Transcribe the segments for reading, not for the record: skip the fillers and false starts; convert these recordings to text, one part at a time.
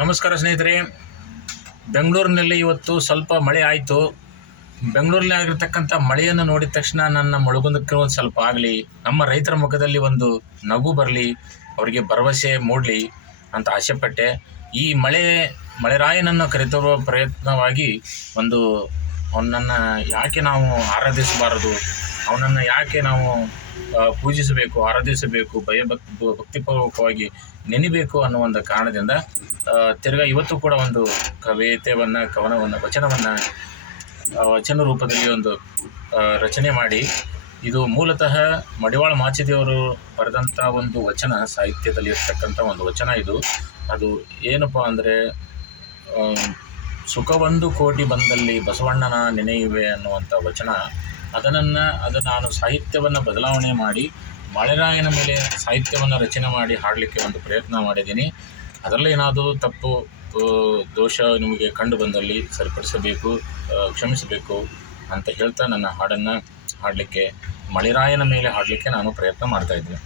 ನಮಸ್ಕಾರ ಸ್ನೇಹಿತರೆ. ಬೆಂಗಳೂರಿನಲ್ಲಿ ಇವತ್ತು ಸ್ವಲ್ಪ ಮಳೆ ಆಯಿತು. ಬೆಂಗಳೂರಲ್ಲಿ ಆಗಿರ್ತಕ್ಕಂಥ ಮಳೆಯನ್ನು ನೋಡಿದ ತಕ್ಷಣ ನನ್ನ ಮೊಳಗುಂದಕ್ಕೆ ಒಂದು ಸ್ವಲ್ಪ ಆಗಲಿ, ನಮ್ಮ ರೈತರ ಮುಖದಲ್ಲಿ ಒಂದು ನಗು ಬರಲಿ, ಅವರಿಗೆ ಭರವಸೆ ಮೂಡಲಿ ಅಂತ ಆಸೆಪಟ್ಟೆ. ಈ ಮಳೆರಾಯನನ್ನು ಕರೆತರುವ ಪ್ರಯತ್ನವಾಗಿ ಅವನನ್ನು ಯಾಕೆ ನಾವು ಆರಾಧಿಸಬಾರದು, ಅವನನ್ನು ಯಾಕೆ ನಾವು ಪೂಜಿಸಬೇಕು, ಆರಾಧಿಸಬೇಕು, ಭಕ್ತಿಪೂರ್ವಕವಾಗಿ ನೆನಿಬೇಕು ಅನ್ನೋ ಒಂದು ಕಾರಣದಿಂದ ತಿರ್ಗಾ ಇವತ್ತು ಕೂಡ ಒಂದು ಕವನವನ್ನು ವಚನ ರೂಪದಲ್ಲಿ ಒಂದು ರಚನೆ ಮಾಡಿ, ಇದು ಮೂಲತಃ ಮಡಿವಾಳ ಮಾಚಿದೇವರು ಬರೆದಂಥ ಒಂದು ವಚನ, ಸಾಹಿತ್ಯದಲ್ಲಿ ಇರ್ತಕ್ಕಂಥ ಒಂದು ವಚನ ಇದು. ಅದು ಏನಪ್ಪ ಅಂದರೆ, ಸುಖವೊಂದು ಕೋಟಿ ಬಂದಲ್ಲಿ ಬಸವಣ್ಣನ ನೆನೆಯುವೆ ಅನ್ನುವಂಥ ವಚನ. ಅದು ನಾನು ಸಾಹಿತ್ಯವನ್ನು ಬದಲಾವಣೆ ಮಾಡಿ ಮಳೆರಾಯನ ಮೇಲೆ ಸಾಹಿತ್ಯವನ್ನು ರಚನೆ ಮಾಡಿ ಹಾಡಲಿಕ್ಕೆ ಒಂದು ಪ್ರಯತ್ನ ಮಾಡಿದ್ದೀನಿ. ಅದರಲ್ಲಿ ಏನಾದರೂ ತಪ್ಪು ದೋಷ ನಿಮಗೆ ಕಂಡು ಬಂದಲ್ಲಿ ಸರಿಪಡಿಸಬೇಕು, ಕ್ಷಮಿಸಬೇಕು ಅಂತ ಹೇಳ್ತಾ ನನ್ನ ಹಾಡನ್ನು ಹಾಡಲಿಕ್ಕೆ, ಮಳೆರಾಯನ ಮೇಲೆ ಹಾಡಲಿಕ್ಕೆ ನಾನು ಪ್ರಯತ್ನ ಮಾಡ್ತಾಯಿದ್ದೀನಿ.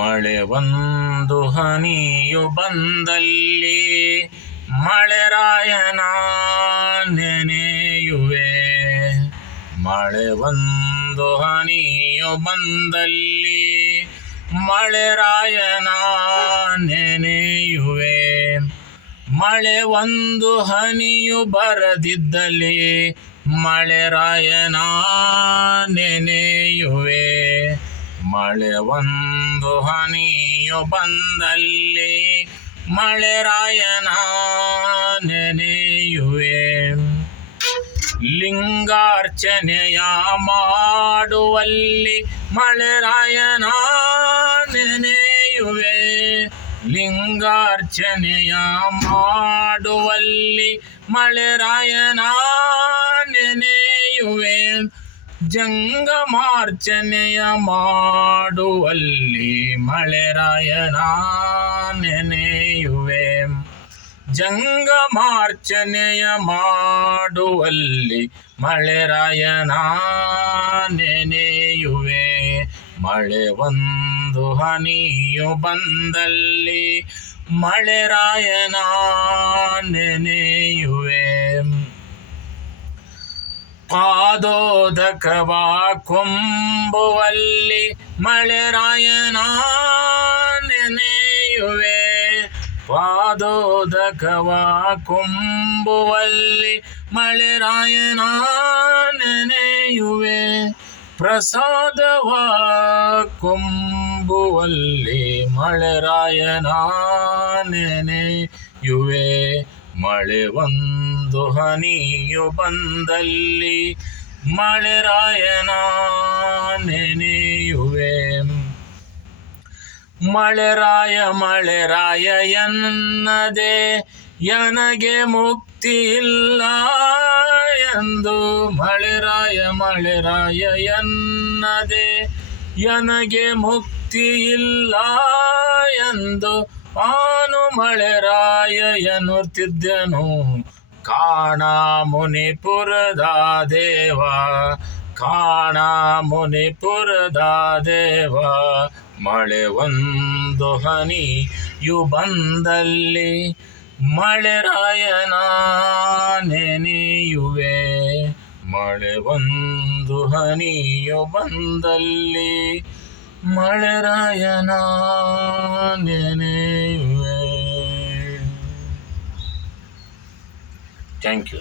ಮಳೆ ಒಂದು ಹನಿಯು ಬಂದಲ್ಲಿ ಮಳೆರಾಯನ ನೆನೆಯುವೆ, ಮಳೆ ಒಂದು ಹನಿಯು ಬಂದಲ್ಲಿ ಮಳೆರಾಯನ ನೆನೆಯುವೆ, ಮಳೆ ಒಂದು ಹನಿಯು ಬರದಿದ್ದಲ್ಲಿ ಮಳೆರಾಯನ ನೆನೆಯುವೆ, ಮಳೆ ಒಂದು ಹನಿಯು ಬಂದಲ್ಲಿ ಮಳೆರಾಯನ ನೆನೆಯುವೆ, ಲಿಂಗಾರ್ಚನೆಯ ಮಾಡುವಲ್ಲಿ ಮಳೆರಾಯನ ನೆನೆಯುವೆ, ಲಿಂಗಾರ್ಚನೆಯ ಮಾಡುವಲ್ಲಿ ಮಳೆರಾಯನ ನೆನೆಯುವೆ, ಜಂಗಮಾರ್ಚನೆಯ ಮಾಡುವಲ್ಲಿ ಮಳೆರಾಯನ ನೆನೆಯುವೆ, ಜಂಗಮಾರ್ಚನೆಯ ಮಾಡುವಲ್ಲಿ ಮಳೆರಾಯನ ನೆನೆಯುವೆ, ಮಳೆ ಒಂದು ಹನಿಯು ಬಂದಲ್ಲಿ ಮಳೆರಾಯನ ನೆನೆಯುವೆ, ಪಾದೋದಕವ ಕೊಂಬುವಲ್ಲಿ ಮಳೆರಾಯನ ನೆನೆಯುವೆ, ಪಾದೋದಕವ ಕೊಂಬುವಲ್ಲಿ ಮಳೆರಾಯನ ನೆನೆಯುವೆ, ಪ್ರಸಾದವ ಕೊಂಬುವಲ್ಲಿ ಮಳೆರಾಯನ ನೆನೆಯುವೆ, ಮಳೆ ಒಂದು ಹನಿಯು ಬಂದಲ್ಲಿ ಮಳೆರಾಯನ ನೆನೆಯುವೆ, ಮಳೆರಾಯ ಮಳೆರಾಯ ಎನ್ನದೆ ನನಗೆ ಮುಕ್ತಿ ಇಲ್ಲ ಎಂದು, ಮಳೆರಾಯ ಮಳೆರಾಯ ಎನ್ನದೆ ನನಗೆ ಮುಕ್ತಿ ಇಲ್ಲ ಎಂದು ನಾನು ಮಳೆರಾಯ ಎನ್ನುತ್ತಿದ್ದೆನು, ಕಾಣ ಮುನಿಪುರದ ದೇವ, ಕಾಣ ಮುನಿಪುರದ ದೇವ, ಮಳೆ ಒಂದು ಹನಿಯು ಬಂದಲ್ಲಿ ಮಳೆರಾಯನ ನೆನೆಯುವೆ, ಮಳೆ ಒಂದು ಹನಿಯು ಬಂದಲ್ಲಿ ಮಳೆರಾಯನ ನೆನೆಯುವೆ. Thank you.